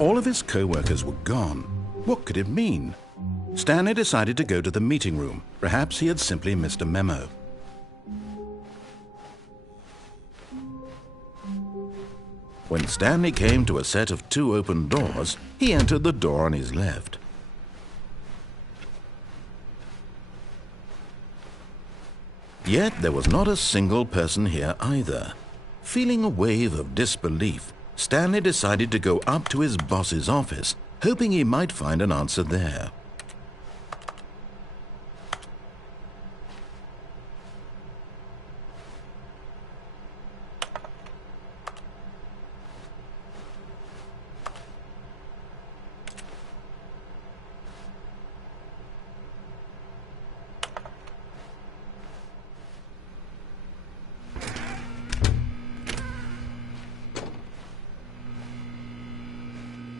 All of his co-workers were gone. What could it mean? Stanley decided to go to the meeting room. Perhaps he had simply missed a memo. When Stanley came to a set of 2 open doors, he entered the door on his left. Yet there was not a single person here either. Feeling a wave of disbelief, Stanley decided to go up to his boss's office, hoping he might find an answer there.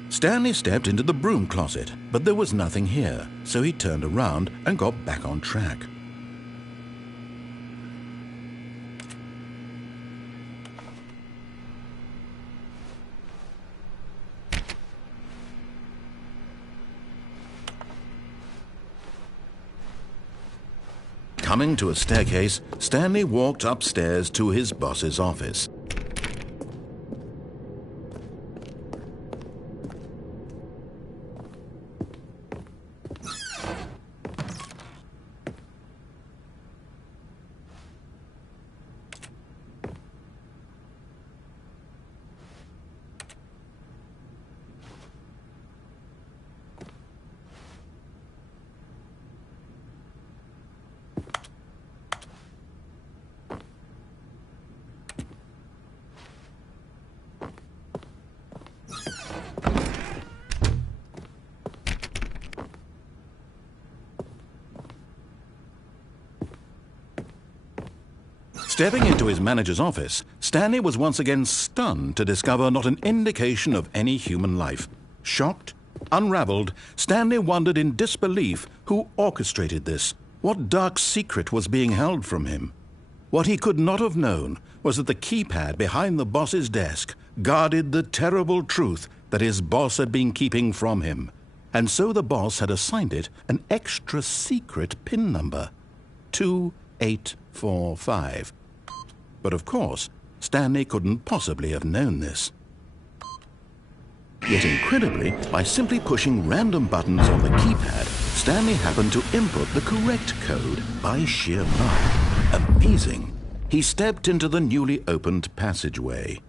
Stanley stepped into the broom closet, but there was nothing here, so he turned around and got back on track. Coming to a staircase, Stanley walked upstairs to his boss's office. Stepping into his manager's office, Stanley was once again stunned to discover not an indication of any human life. Shocked, unraveled, Stanley wondered in disbelief who orchestrated this. What dark secret was being held from him? What he could not have known was that the keypad behind the boss's desk guarded the terrible truth that his boss had been keeping from him. And so the boss had assigned it an extra secret PIN number, 2845. But of course, Stanley couldn't possibly have known this. Yet incredibly, by simply pushing random buttons on the keypad, Stanley happened to input the correct code by sheer luck. Amazing. He stepped into the newly opened passageway.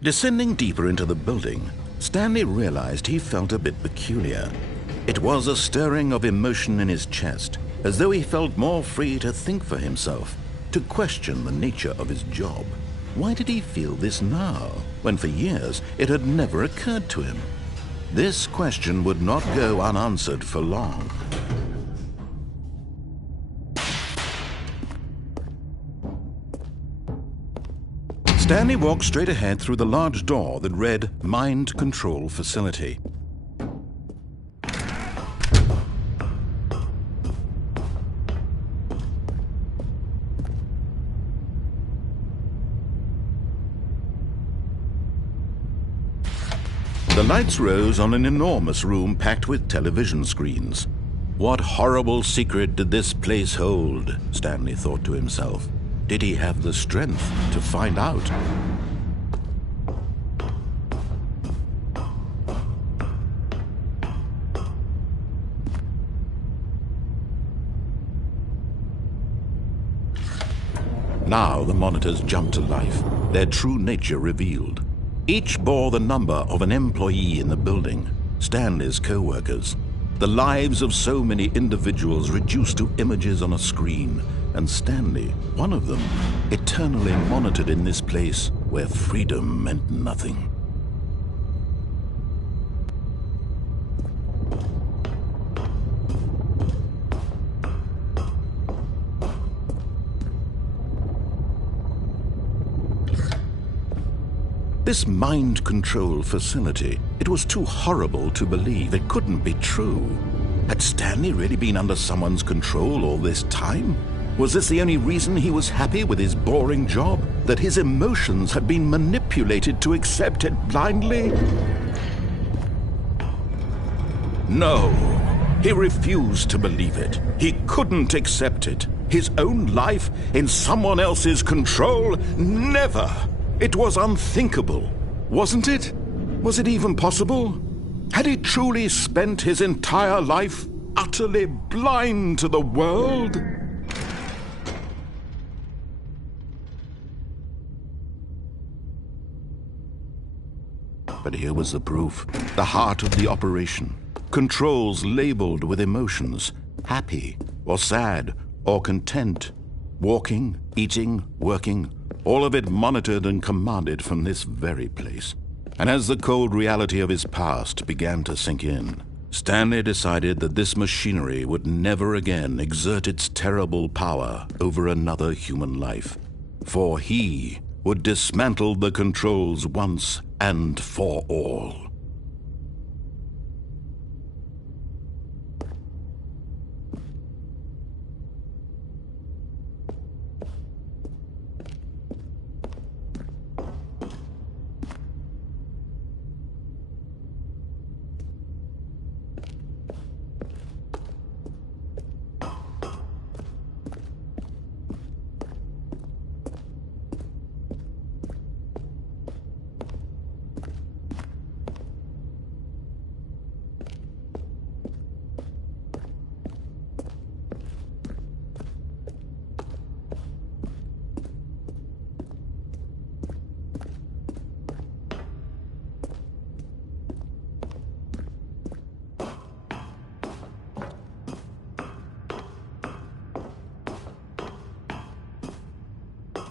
Descending deeper into the building, Stanley realized he felt a bit peculiar. It was a stirring of emotion in his chest, as though he felt more free to think for himself, to question the nature of his job. Why did he feel this now, when for years it had never occurred to him? This question would not go unanswered for long. Stanley walked straight ahead through the large door that read Mind Control Facility. The lights rose on an enormous room packed with television screens. What horrible secret did this place hold? Stanley thought to himself. Did he have the strength to find out? Now the monitors jumped to life, their true nature revealed. Each bore the number of an employee in the building, Stanley's co-workers. The lives of so many individuals reduced to images on a screen, and Stanley, one of them, eternally monitored in this place where freedom meant nothing. This mind control facility, it was too horrible to believe. It couldn't be true. Had Stanley really been under someone's control all this time? Was this the only reason he was happy with his boring job? That his emotions had been manipulated to accept it blindly? No, he refused to believe it. He couldn't accept it. His own life in someone else's control? Never! It was unthinkable, wasn't it? Was it even possible? Had he truly spent his entire life utterly blind to the world? But here was the proof, the heart of the operation. Controls labeled with emotions, happy or sad or content, walking, eating, working, all of it monitored and commanded from this very place. And as the cold reality of his past began to sink in, Stanley decided that this machinery would never again exert its terrible power over another human life. For he would dismantle the controls once and for all.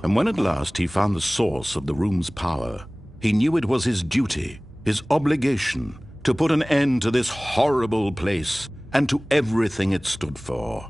And when at last he found the source of the room's power, he knew it was his duty, his obligation, to put an end to this horrible place and to everything it stood for.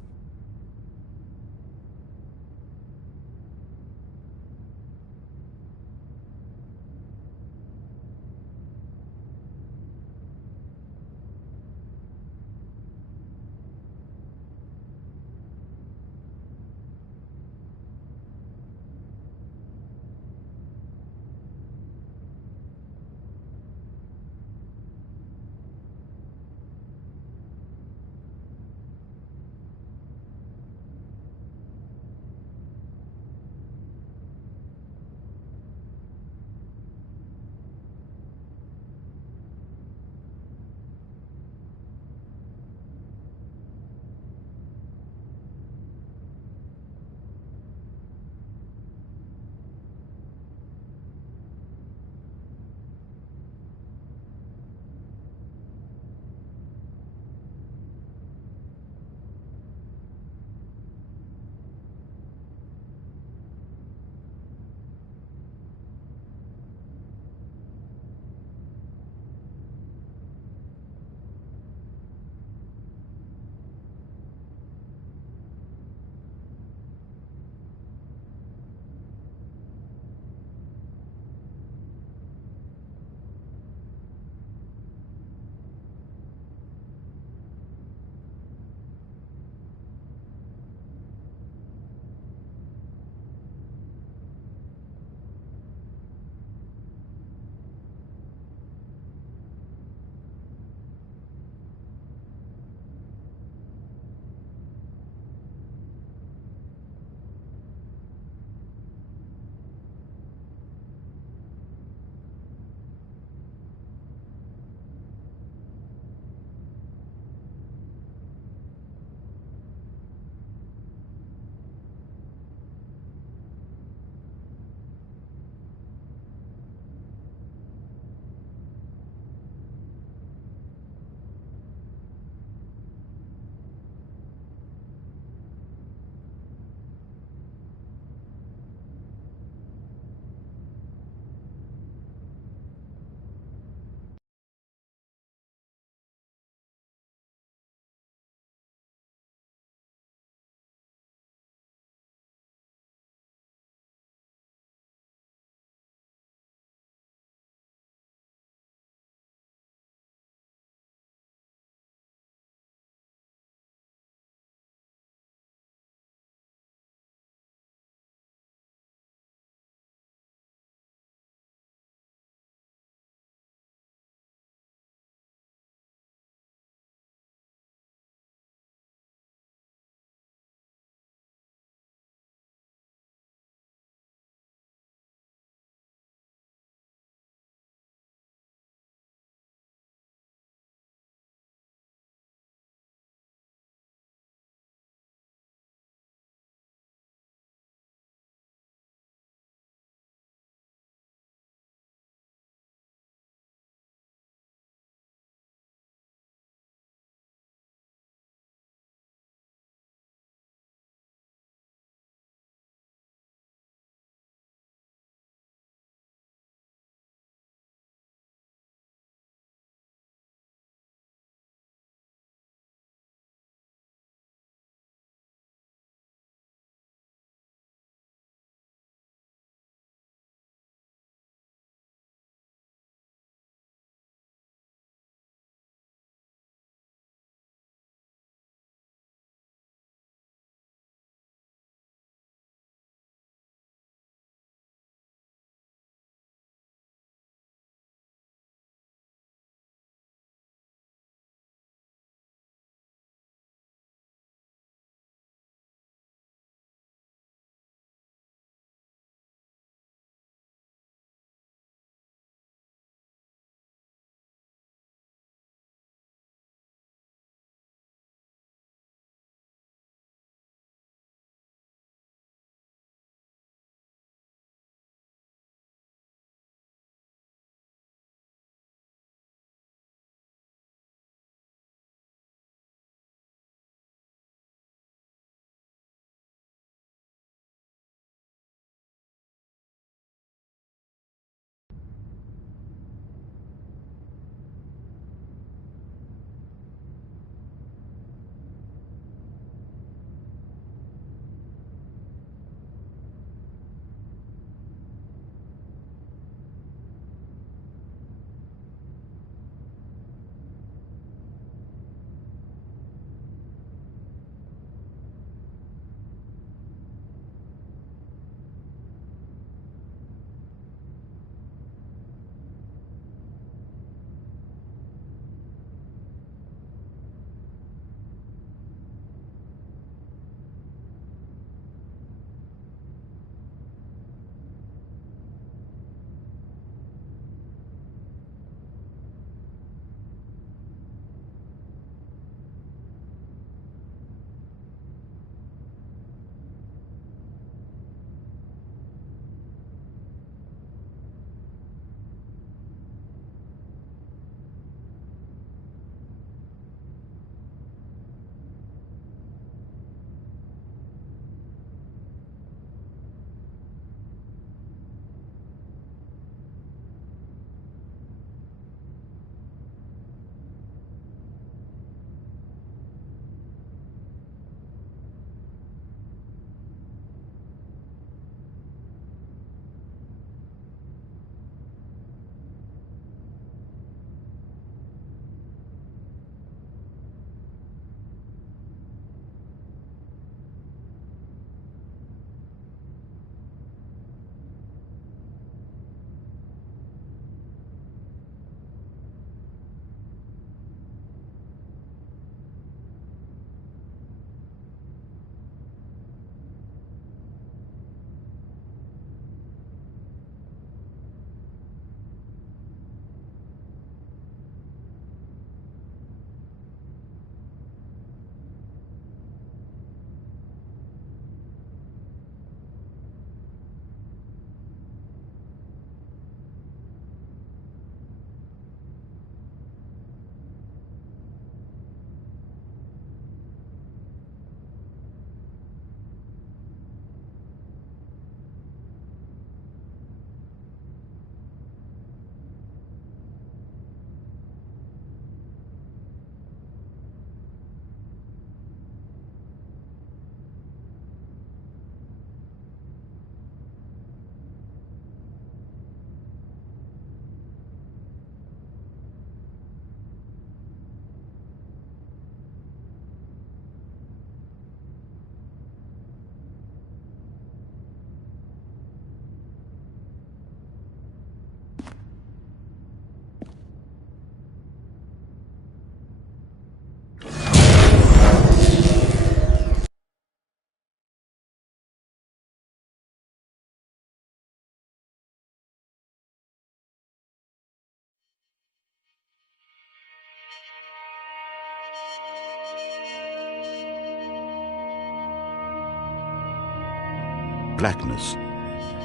blackness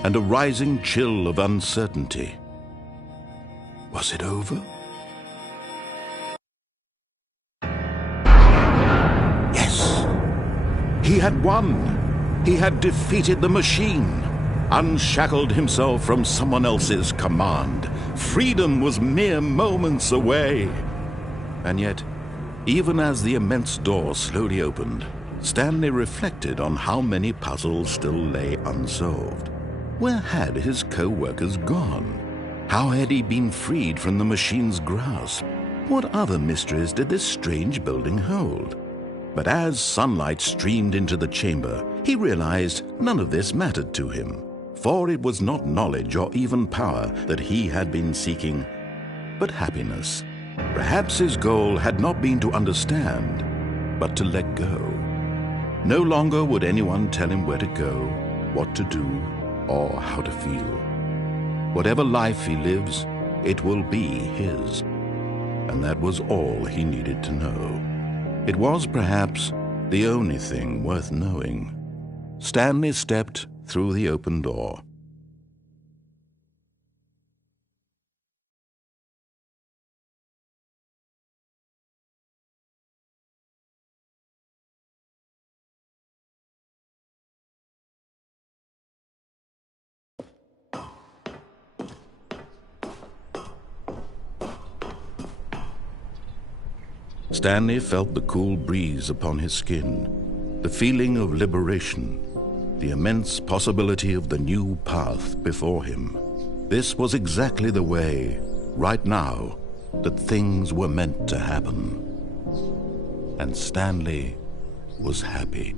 and a rising chill of uncertainty. Was it over? Yes! He had won! He had defeated the machine, unshackled himself from someone else's command. Freedom was mere moments away. And yet, even as the immense door slowly opened, Stanley reflected on how many puzzles still lay unsolved. Where had his co-workers gone? How had he been freed from the machine's grasp? What other mysteries did this strange building hold? But as sunlight streamed into the chamber, he realized none of this mattered to him, for it was not knowledge or even power that he had been seeking, but happiness. Perhaps his goal had not been to understand, but to let go. No longer would anyone tell him where to go, what to do, or how to feel. Whatever life he lives, it will be his. And that was all he needed to know. It was perhaps the only thing worth knowing. Stanley stepped through the open door. Stanley felt the cool breeze upon his skin, the feeling of liberation, the immense possibility of the new path before him. This was exactly the way, right now, that things were meant to happen. And Stanley was happy.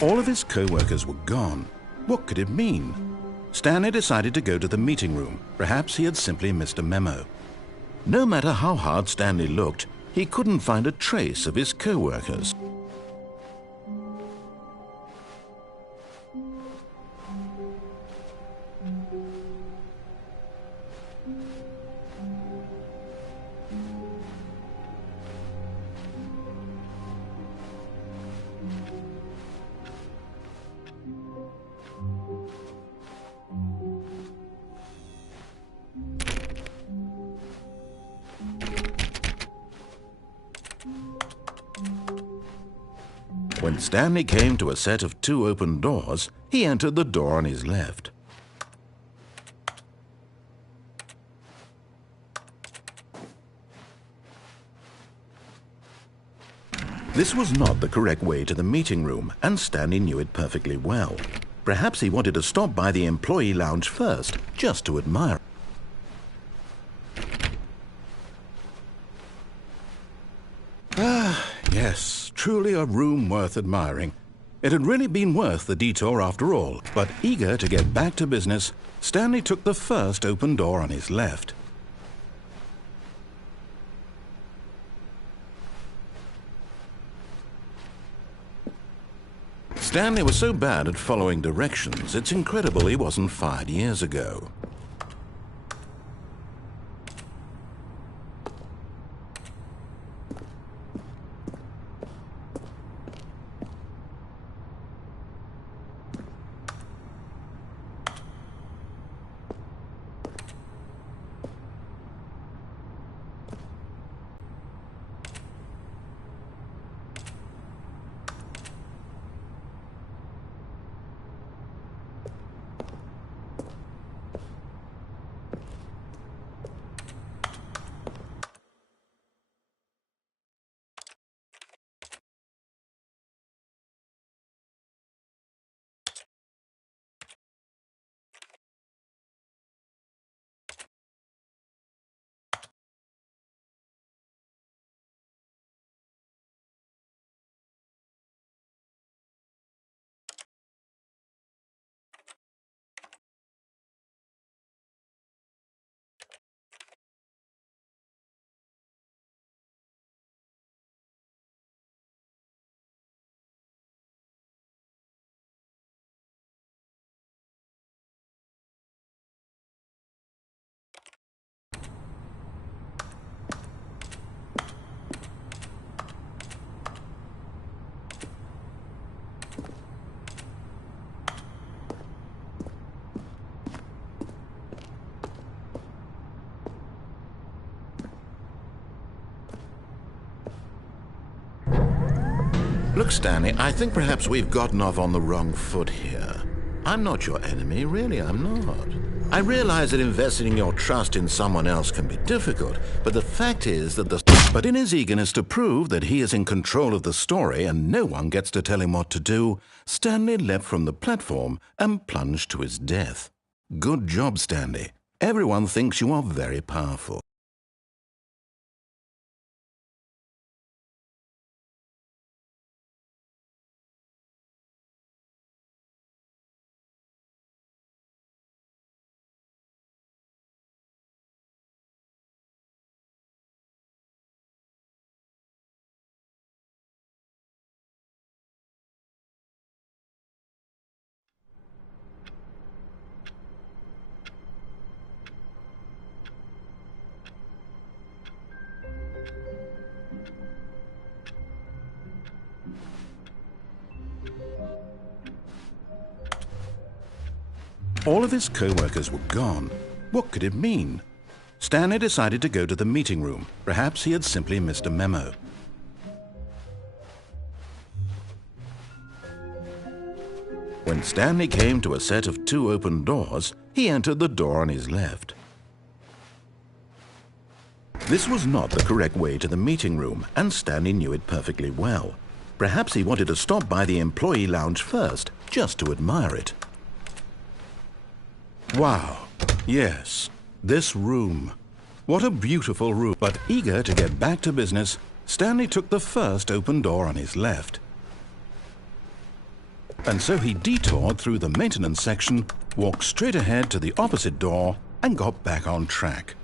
All of his co-workers were gone. What could it mean? Stanley decided to go to the meeting room. Perhaps he had simply missed a memo. No matter how hard Stanley looked, he couldn't find a trace of his co-workers. When Stanley came to a set of 2 open doors, he entered the door on his left. This was not the correct way to the meeting room, and Stanley knew it perfectly well. Perhaps he wanted to stop by the employee lounge first, just to admire. Yes, truly a room worth admiring. It had really been worth the detour after all, but eager to get back to business, Stanley took the first open door on his left. Stanley was so bad at following directions, it's incredible he wasn't fired years ago. Look, Stanley, I think perhaps we've gotten off on the wrong foot here. I'm not your enemy, really, I'm not. I realize that investing your trust in someone else can be difficult, but the fact is that But in his eagerness to prove that he is in control of the story and no one gets to tell him what to do, Stanley leapt from the platform and plunged to his death. Good job, Stanley. Everyone thinks you are very powerful. All of his co-workers were gone. What could it mean? Stanley decided to go to the meeting room. Perhaps he had simply missed a memo. When Stanley came to a set of 2 open doors, he entered the door on his left. This was not the correct way to the meeting room, and Stanley knew it perfectly well. Perhaps he wanted to stop by the employee lounge first, just to admire it. Wow, yes, this room. What a beautiful room. But eager to get back to business, Stanley took the first open door on his left. And so he detoured through the maintenance section, walked straight ahead to the opposite door, and got back on track.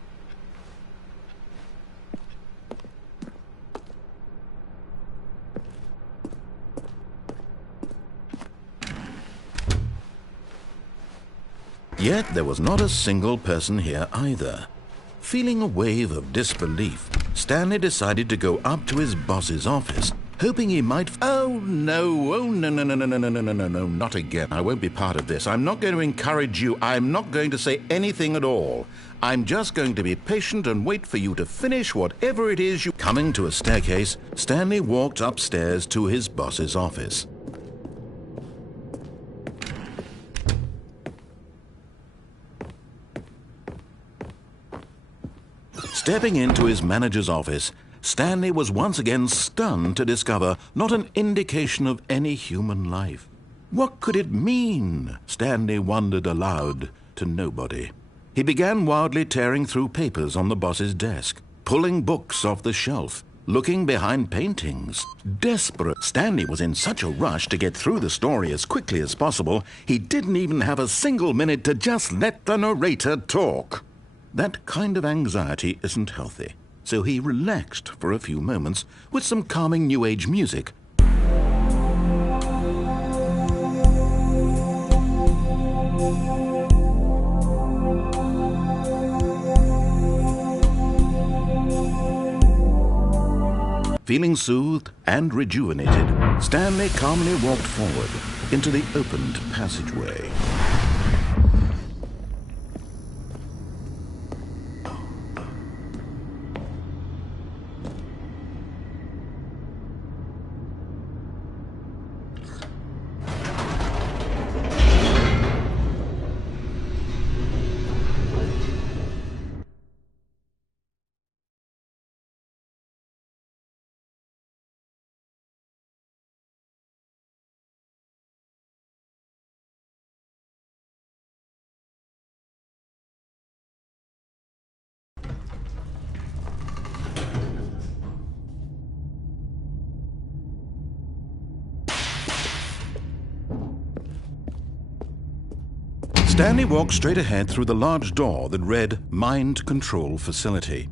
Yet there was not a single person here either. Feeling a wave of disbelief, Stanley decided to go up to his boss's office, hoping he might... Oh no, not again. I won't be part of this. I'm not going to encourage you. I'm not going to say anything at all. I'm just going to be patient and wait for you to finish whatever it is you... Coming to a staircase, Stanley walked upstairs to his boss's office. Stepping into his manager's office, Stanley was once again stunned to discover not an indication of any human life. What could it mean? Stanley wondered aloud to nobody. He began wildly tearing through papers on the boss's desk, pulling books off the shelf, looking behind paintings. Desperate, Stanley was in such a rush to get through the story as quickly as possible, he didn't even have a single minute to just let the narrator talk. That kind of anxiety isn't healthy, so he relaxed for a few moments with some calming New Age music. Feeling soothed and rejuvenated, Stanley calmly walked forward into the opened passageway. Stanley walked straight ahead through the large door that read Mind Control Facility.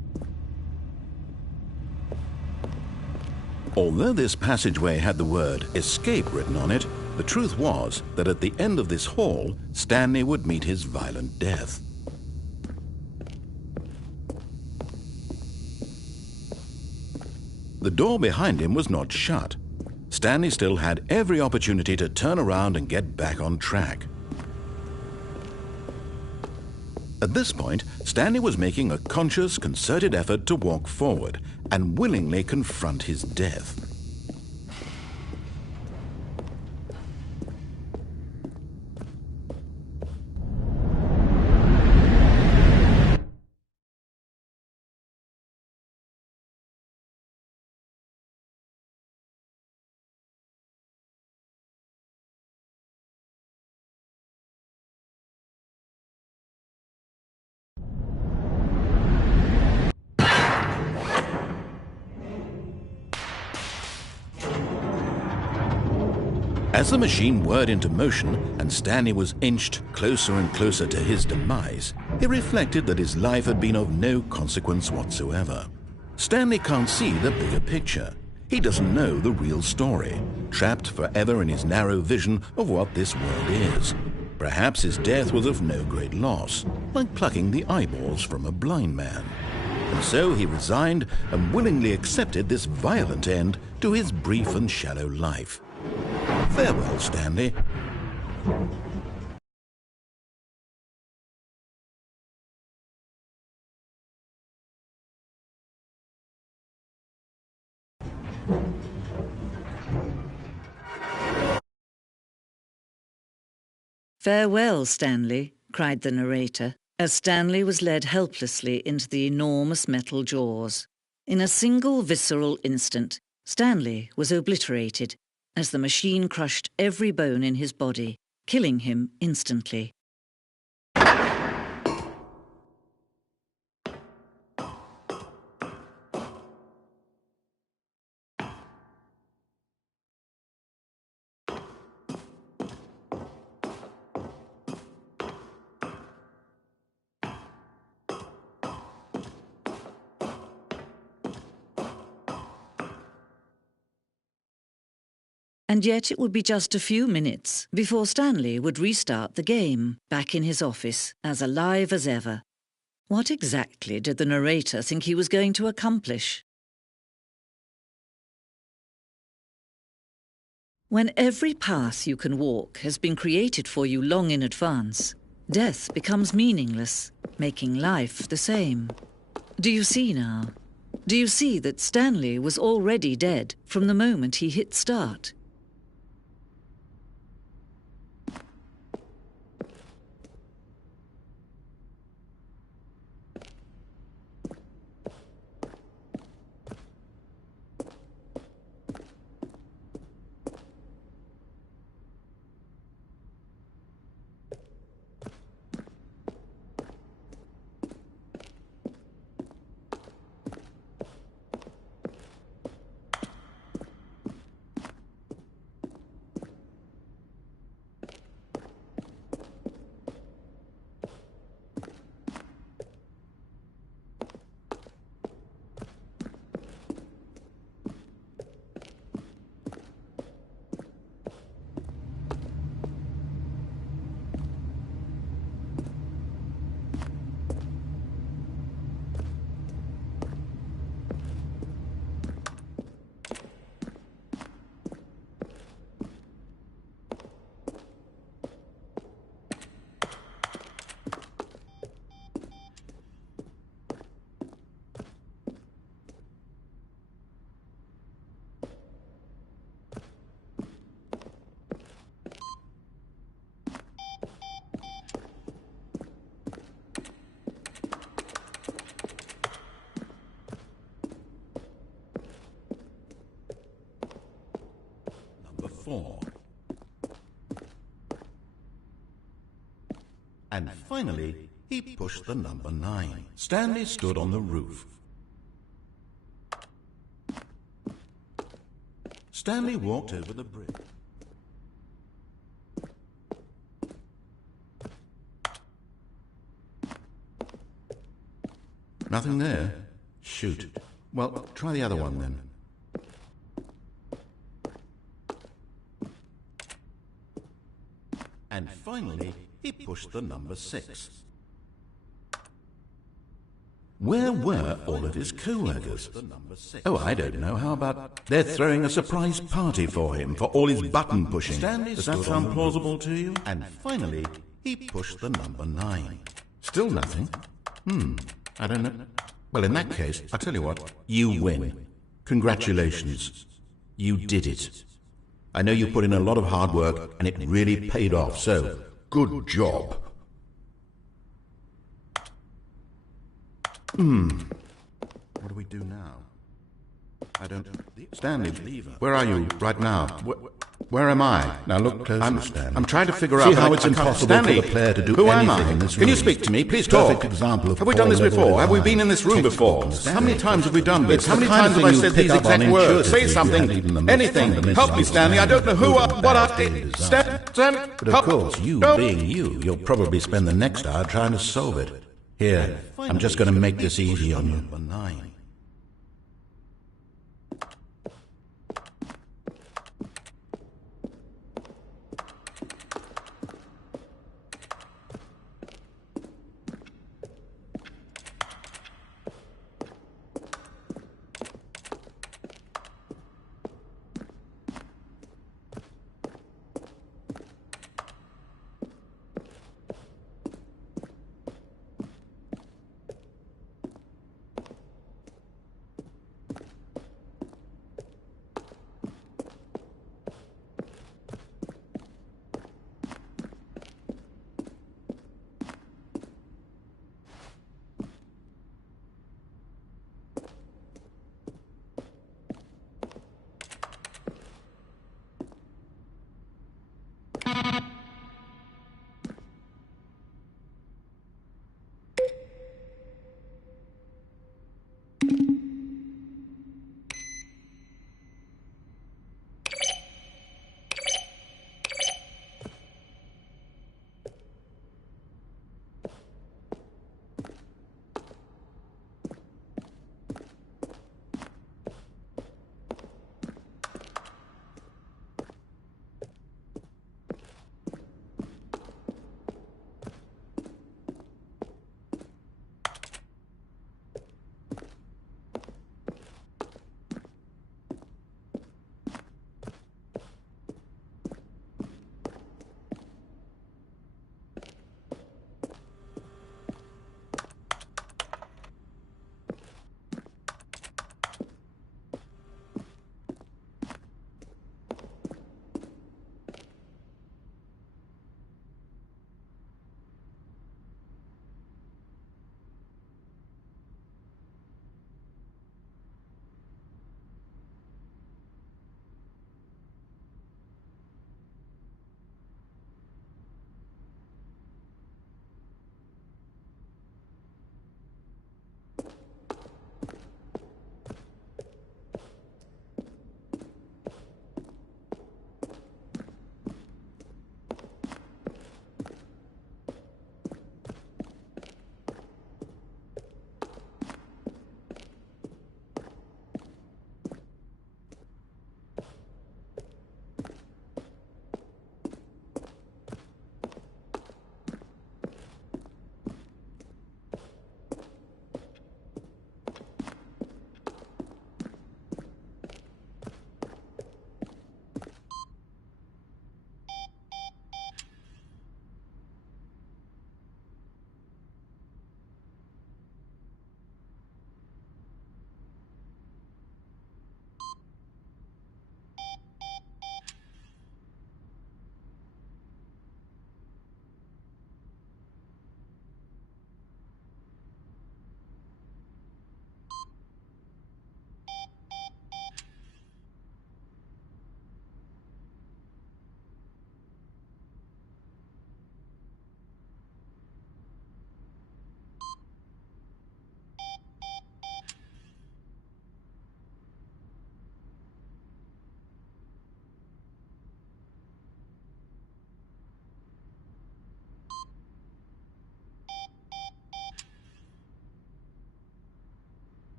Although this passageway had the word Escape written on it, the truth was that at the end of this hall, Stanley would meet his violent death. The door behind him was not shut. Stanley still had every opportunity to turn around and get back on track. At this point, Stanley was making a conscious, concerted effort to walk forward and willingly confront his death. As the machine whirred into motion and Stanley was inched closer and closer to his demise, he reflected that his life had been of no consequence whatsoever. Stanley can't see the bigger picture. He doesn't know the real story, trapped forever in his narrow vision of what this world is. Perhaps his death was of no great loss, like plucking the eyeballs from a blind man. And so he resigned and willingly accepted this violent end to his brief and shallow life. Farewell, Stanley. "Farewell, Stanley," cried the narrator, as Stanley was led helplessly into the enormous metal jaws. In a single visceral instant, Stanley was obliterated as the machine crushed every bone in his body, killing him instantly. And yet it would be just a few minutes before Stanley would restart the game, back in his office, as alive as ever. What exactly did the narrator think he was going to accomplish? When every path you can walk has been created for you long in advance, death becomes meaningless, making life the same. Do you see now? Do you see that Stanley was already dead from the moment he hit start? Number 4. And finally, he pushed the number 9. Stanley stood on the roof. Stanley walked over the bridge. Nothing there? Shoot. Well, try the other one then. And finally, he pushed the number 6. Where were all of his co-workers? Oh, I don't know. How about they're throwing a surprise party for him for all his button pushing? Does that sound plausible to you? And finally, he pushed the number 9. Still nothing? I don't know. Well, in that case, I'll tell you what. You win. Congratulations. You did it. I know you put in a lot of hard work, and it really paid off, so good job. What do we do now? I don't... Stanley, where are you right now? Where am I? Now look closely, Stanley. I'm trying to figure out... See how it's impossible for the player to do who am anything I? in this Can you room. speak to me? Please talk. Perfect example of Have we done this core-level before? Have we design. been in this room before? Textbook, How many times have we done this? It's How the many kind of times have I thing said you these pick up on exact words? Say intuitively if you something. hadn't even the most Anything. fundamental Help me, Stanley. I don't know who I... What I... Stan... But of course, you being you, you'll probably spend the next hour trying to solve it. Here, I'm just going to make this easy on you.